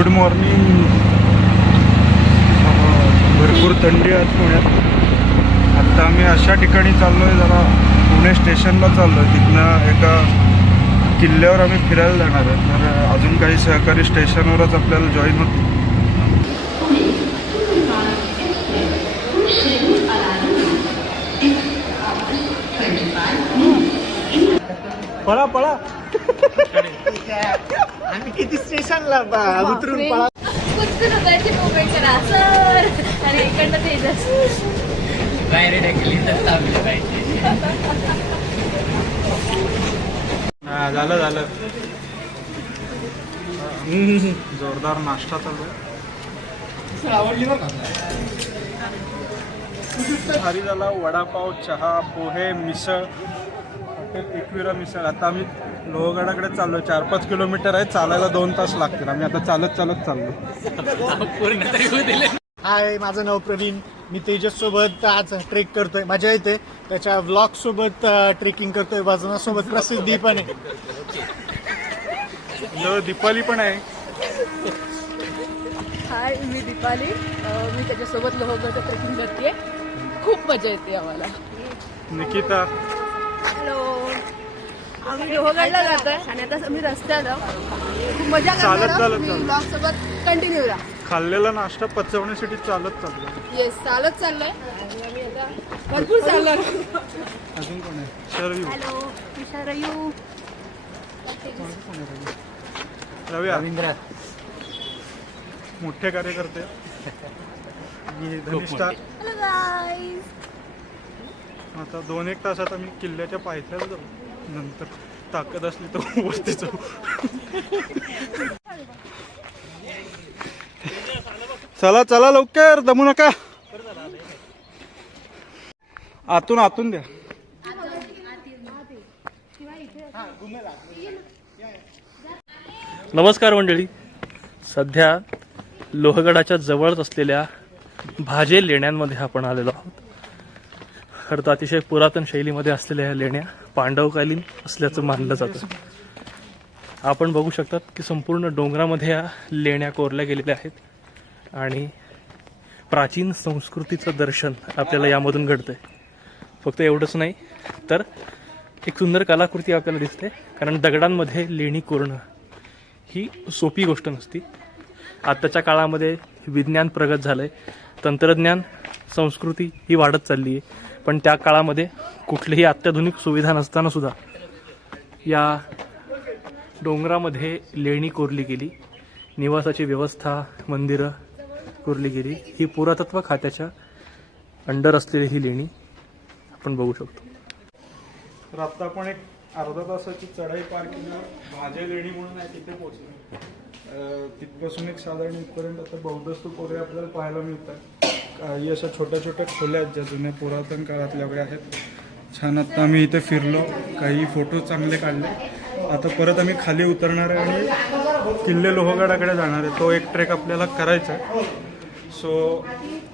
Good morning. भरपूर थंडी आहे पुण्यात. आत्ता आम्ही अशा ठिकाणी चाललो आहे, जरा पुणे स्टेशनला चाललो आहे. तिथनं एका किल्ल्यावर आम्ही फिरायला जाणार आहे. तर अजून काही सहकारी स्टेशनवरच आपल्याला जॉईन होतो. पळा पळा. आम्ही किती स्टेशनला उतरून पळा. आणि इकडनं तेजस हा झालं झालं. जोरदार नाश्ता चालू आहे. आवडली बरं भारी झाला. वडापाव, चहा, पोहे, मिसळ, हॉटेल एकविरा मिसळ. आता आम्ही लोहगडाकडे चाललो. 4-5 किलोमीटर आहे, चालायला 2 तास लागतील. आम्ही आता चालत चाललो. हाय, माझं नाव प्रवीण. मी तेजस सोबत आज ट्रेक करतोय. मजा येते. त्याच्या व्लॉग सोबत ट्रेकिंग करतोय. वजनासोबत प्रसिद्धी पण आहे. दीपाली पण आहे. हाय, मी दीपाली. मी त्याच्यासोबत लोहगड ट्रेकिंग करते. खूप मजा येते आम्हाला. निकिता. हॅलो. आम्ही लोहगडला जातोय आणि आता आम्ही रस्त्याला खूप मजा चालत करणार. चालत. ब्लॉग सोबत कंटिन्यू राहा. खाल्लेला नाश्ता पचवण्यासाठी चालत चाललो. येस, चालत चाललोय आणि आम्ही आता भरपूर चालणार. अजून कोण आहे? शरयू. हॅलो, मी शरयू. रवी. रवींद्र. मोठे कार्यकर्ते. आणि धनिष्ठा. Hello guys. आता 2-1 तासात आम्ही किल्ल्याच्या पायथ्याला जाऊ. नंतर ताकद असली तर वरती जाऊ. चला चला लवकर, दमू नका. आतून द्या. नमस्कार मंडळी. सध्या लोहगडाच्या जवळच असलेल्या भाजे लेण्यांमध्ये आपण आलेलो आहोत. खरं तर अतिशय पुरातन शैलीमध्ये असलेल्या या लेण्या पांडवकालीन असल्याचं मानलं जातं. आपण बघू शकतात की संपूर्ण डोंगरामध्ये या लेण्या कोरल्या गेलेल्या आहेत आणि प्राचीन संस्कृतीचं दर्शन आपल्याला यामधून घडतंय. फक्त एवढंच नाही तर एक सुंदर कलाकृती आपल्याला दिसते. कारण दगडांमध्ये लेणी कोरणं ही सोपी गोष्ट नसती. आत्ताच्या काळामध्ये विज्ञान प्रगत झालंय, तंत्रज्ञान, संस्कृती ही वाढत चालली आहे. पण त्या काळामध्ये कुठलीही अत्याधुनिक सुविधा नसताना सुद्धा या डोंगरामध्ये लेणी कोरली गेली. निवासाची व्यवस्था, मंदिरं कोरली गेली. ही पुरातत्व खात्याच्या अंडर असलेली ही लेणी आपण बघू शकतो. तर आता आपण एक अर्धा तासाची चढाई पार केल्यावर भाजे लेणी म्हणून आहे तिथे पोहोचलो. तिथपासून एक साधारण इथपर्यंत आता बौद्ध स्तूप वगैरे आपल्याला पाहायला मिळतात. काही अशा छोट्या छोट्या खोल्या आहेत ज्या जुन्या पुरातन काळातल्या वगैरे आहेत. छान. आता आम्ही इथे फिरलो, काही फोटो चांगले काढले. आता परत आम्ही खाली उतरणार आहे आणि किल्ले लोहगडाकडे जाणार आहे. तो एक ट्रेक आपल्याला करायचा आहे. सो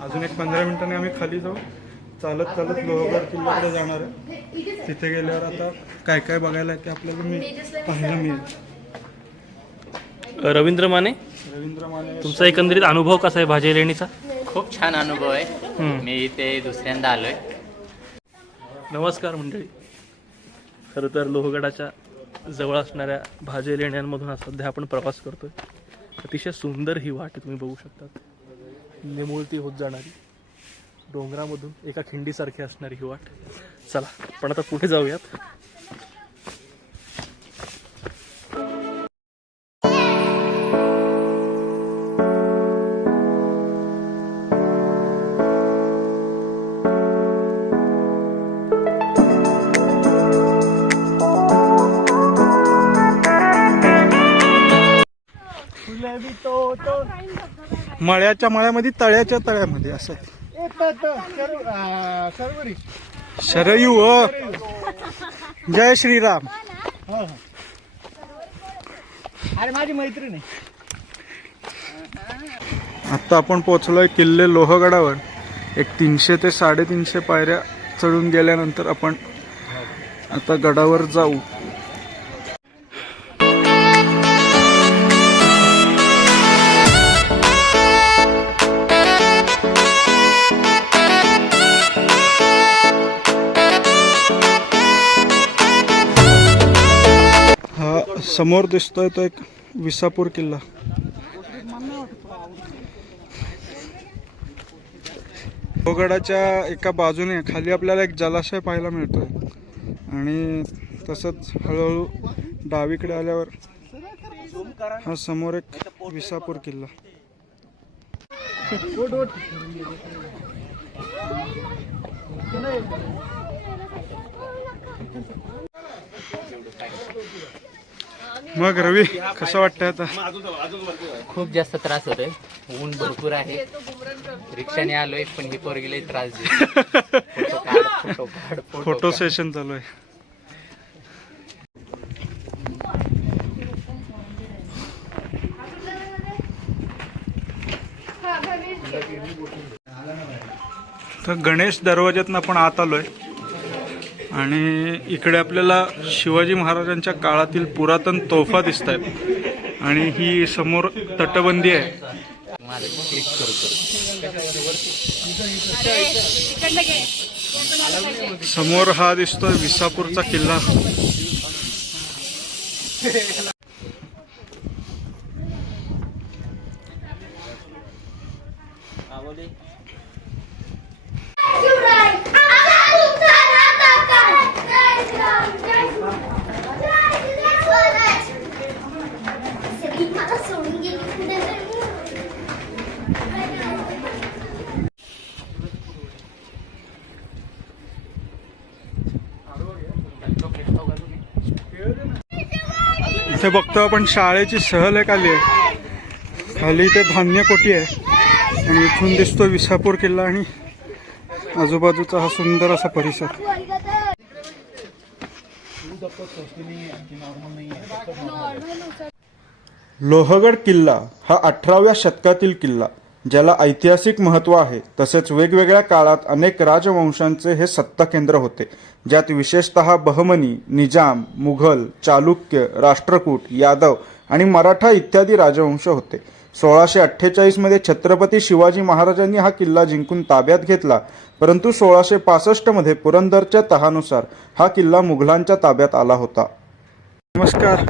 अजून एक 15 मिनिटांनी आम्ही खाली जाऊ. चालत चालत लोहगड किल्ल्याकडे जाणार आहे. तिथे गेल्यावर आता काय काय बघायला आहे ते आपल्याला पाहायला मिळेल. रवींद्र माने, तुमचा एकंदरीत अनुभव कसा आहे भाजे लेणीचा? खूप छान अनुभव आहे. मी इथे दुसऱ्यांदा आलोय. नमस्कार मंडळी. खरं तर लोहगडाच्या जवळ असणाऱ्या भाजे लेण्यांमधून सध्या आपण प्रवास करतोय. अतिशय सुंदर ही वाट तुम्ही बघू शकतात. निमुळती होत जाणारी डोंगरामधून एका खिंडीसारखी असणारी ही वाट. चला पण आता पुढे जाऊयात. मळ्याच्या मळ्यामध्ये, तळ्याच्या तळ्यामध्ये असं आहे. शरयू. जय श्रीराम. अरे माझी मैत्रीण आहे. आता आपण पोहोचलोय किल्ले लोहगडावर. एक 300 ते 350 पायऱ्या चढून गेल्यानंतर आपण आता गडावर जाऊ. समोर दिसतोय तो एक विसापूर किल्ला. लोहगडाच्या एका बाजूने खाली आपल्याला एक जलाशय पाहायला मिळतोय आणि तसंच हळूहळू डावीकडे आल्यावर हा समोर एक विसापूर किल्ला. मग रवी कसं वाटतंय आता? खूप जास्त त्रास होतोय, ऊन भरपूर आहे. रिक्षाने आलोय पण ही पोरगी लई त्रास देते. फोटो काढ. फोटो सेशन चालू आहे. तर गणेश दरवाज्यातनं आपण आत आलोय आणि इकडे आपल्याला शिवाजी महाराजांच्या काळातील पुरातन तोफा दिसत आहेत आणि ही समोर तटबंदी आहे. क्लिक करतो. समोर हा दिसतोय विसापूरचा किल्ला. इथे बघतो आपण शाळेची सहल एक आली आहे. खाली इथे धान्य कोठी आहे आणि इथून दिसतो विसापूर किल्ला आणि आजूबाजूचा हा सुंदर असा परिसर. लोहगड किल्ला हा 18व्या शतकातील किल्ला ज्याला ऐतिहासिक महत्त्व आहे. तसेच वेगवेगळ्या काळात अनेक राजवंशांचे हे सत्ता केंद्र होते, ज्यात विशेषतः बहमनी, निजाम, मुघल, चालुक्य, राष्ट्रकूट, यादव आणि मराठा इत्यादी राजवंश होते. 1648 मध्ये छत्रपती शिवाजी महाराजांनी हा किल्ला जिंकून ताब्यात घेतला, परंतु 1665 मध्ये पुरंदरच्या तहानुसार हा किल्ला मुघलांच्या ताब्यात आला होता. नमस्कार.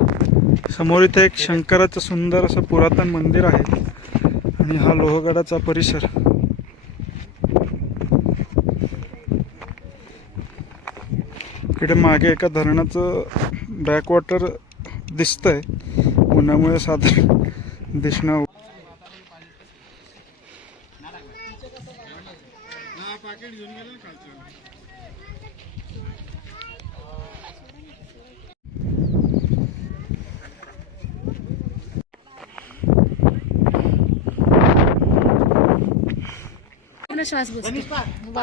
समोर इथे एक शंकराचं सुंदर असं पुरातन मंदिर आहे आणि हा लोहगडाचा परिसर. इकडे मागे एका धरणाचं बॅकवॉटर दिसतंय, उन्हामुळे साधारण दिसणं. श्वास थांबा.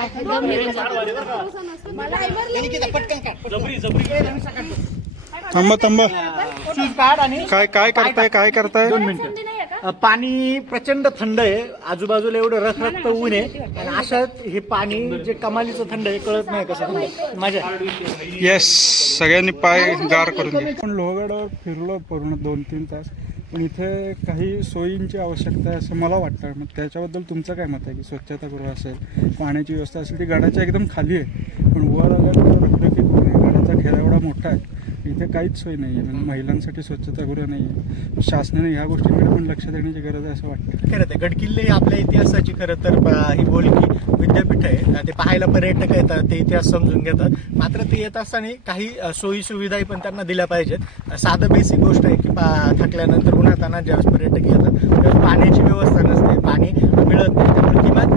काय करताय? 2 मिनिटं. पाणी प्रचंड थंड आहे, आजूबाजूला एवढं रखरखत ऊन आहे आणि अशात हे पाणी जे कमालीचं थंड आहे कळत नाही कसं माझ्या. येस, सगळ्यांनी पाय गार करून घ्या. आपण लोहगडावर फिरलो पूर्ण 2-3 तास, पण इथे काही सोयींची आवश्यकता आहे असं मला वाटतं. मग त्याच्याबद्दल तुमचं काय मत आहे की स्वच्छतागृह असेल, पाण्याची व्यवस्था असेल? ती गडाच्या एकदम खाली आहे, पण वर आल्यानंतर रखरखीत नाही. गडाचा घेरा एवढा मोठा आहे, इथे काहीच सोय नाही आहे. म्हणजे महिलांसाठी स्वच्छतागृह नाही आहे. शासनाने ह्या गोष्टींकडे पण लक्ष देण्याची गरज आहे असं वाटतं. खरं ते गडकिल्ले आपल्या इतिहासाची खरं तर ही बोलकी विद्यापीठ आहे. ते पाहायला पर्यटक येतात, ते इतिहास समजून घेतात. मात्र ते येत असताना काही सोयी सुविधाही पण त्यांना दिल्या पाहिजेत. साधं बेसिक गोष्ट आहे की थकल्यानंतर उन्हाताना ज्यावेळेस पर्यटक येतात त्यावेळेस पाण्याची व्यवस्था नसते, पाणी मिळत नाही. त्यामुळे किमान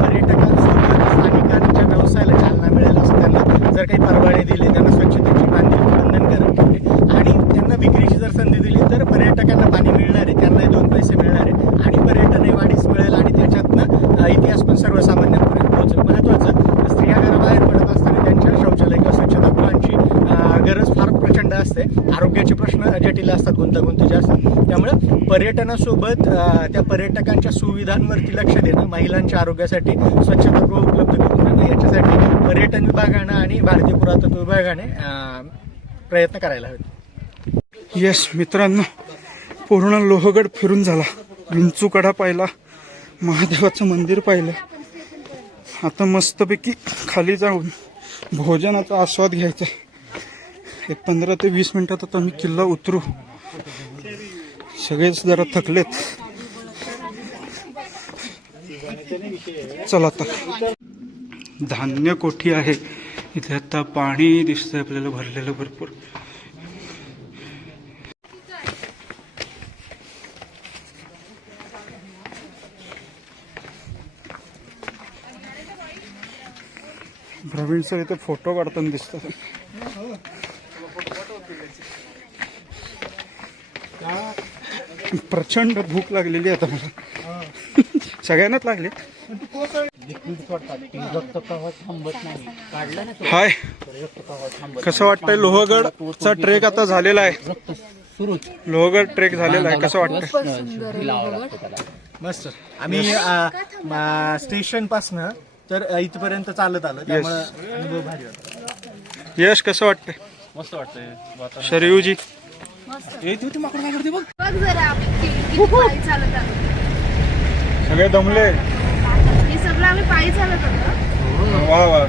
पर्यटकांसोबत स्थानिकांच्या व्यवसायाला चालना मिळेल असं त्यांना जर काही परवाने दिले, त्यांना स्वच्छतेची बंधनकारक ठेवले आणि त्यांना विक्रीची जर संधी दिली तर पर्यटकांना पाणी मिळणार आहे, त्यांनाही 2 पैसे मिळणार आहे आणि पर्यटनही वाढीस मिळेल आणि त्याच्यातनं इतिहास पण सर्वसामान्यांपर्यंत पोहोचेल. महत्त्वाचं, स्त्रिया घराबाहेर पडत असताना त्यांच्या शौचालय किंवा स्वच्छतागृहांची गरज फार प्रचंड असते. आरोग्याचे प्रश्न जटिल असतात, गुंतागुंतीचे असतात. त्यामुळे पर्यटनासोबत त्या पर्यटकांच्या सुविधांवरती लक्ष देणं, महिलांच्या आरोग्यासाठी स्वच्छतागृह उपलब्ध करून देणं, याच्यासाठी पर्यटन विभागानं आणि भारतीय पुरातत्व विभागाने प्रयत्न करायला हवेत. येस मित्रांनो, पूर्ण लोहगड फिरून झाला. विंचूकडा पाहिला, महादेवाचं मंदिर पाहिलं. आता मस्तपैकी खाली जाऊन भोजनाचा आस्वाद घ्यायचा एक 15 ते 20 मिनिटात आता मी किल्ला उतरू. सगळेच जरा थकलेत. चला आता धान्य कोठी आहे इथे. आता पाणी दिसतंय आपल्याला भरलेलं भरपूर. प्रवीण सर इथे फोटो काढताना दिसतात. प्रचंड भूक लागलेली आहे आता मला. सगळ्यांनाच लागले. हाय, कसं वाटतंय? लोहगडचा ट्रेक आता झालेला आहे. लोहगड ट्रेक झालेला आहे. कसं वाटतंय? मस्त. आम्ही स्टेशन पासनं तर इथपर्यंत चालत आलो, त्यामुळे अनुभव भारी होता. यश, कसं वाटतंय? मस्त वाटतंय. शरयूजी, बघ जरा आम्ही किती पायी चालत आलो. सगळे दमले. हे सगळं आम्ही पायी चालत आलो. वा वा,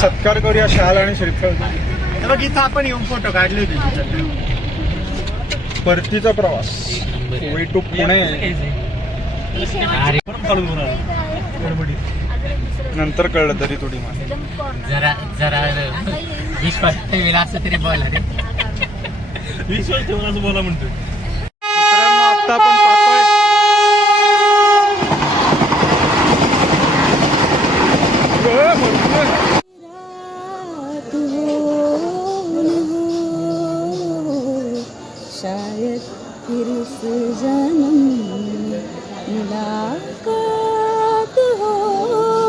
सत्कार करूया शाल आणि श्रीफळ. हे बघ, इथं आपण येऊन फोटो काढले होते. परतीचा प्रवास वे टू पुणे. नंतर कळलं तरी थोडी माहिती. जरा विश्वास ठेवेल असं तरी बोला रे. विश्वास ठेवून असं बोला म्हणतोय. मित्रांनो, आता आपण पाहतोय शायद फिर से जन्म मुलाकात हो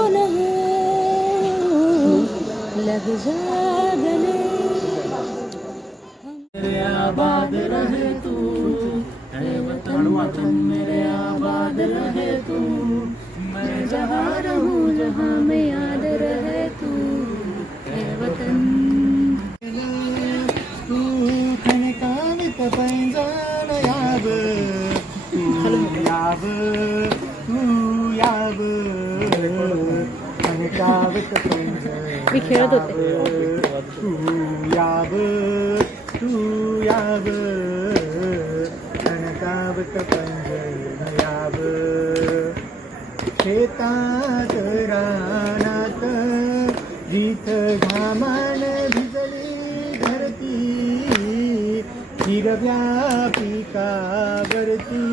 न हो, लग जा गले. मेरे आबाद रहे तू, है वतन वतन मेरे आबाद रहे तू. मैं जहाँ रहूँ जहाँ मैं याद रहे तू, है वतन. तू खणकावित पैंजण याव, तू याव, तू याव. खणकावित पैंजण मी खेळत होते. तू याव, तू याव. खणकावित पैंजण याव. शेतात रानात जिथं घामान भिजली धरती, हिरव्या पिकावरती.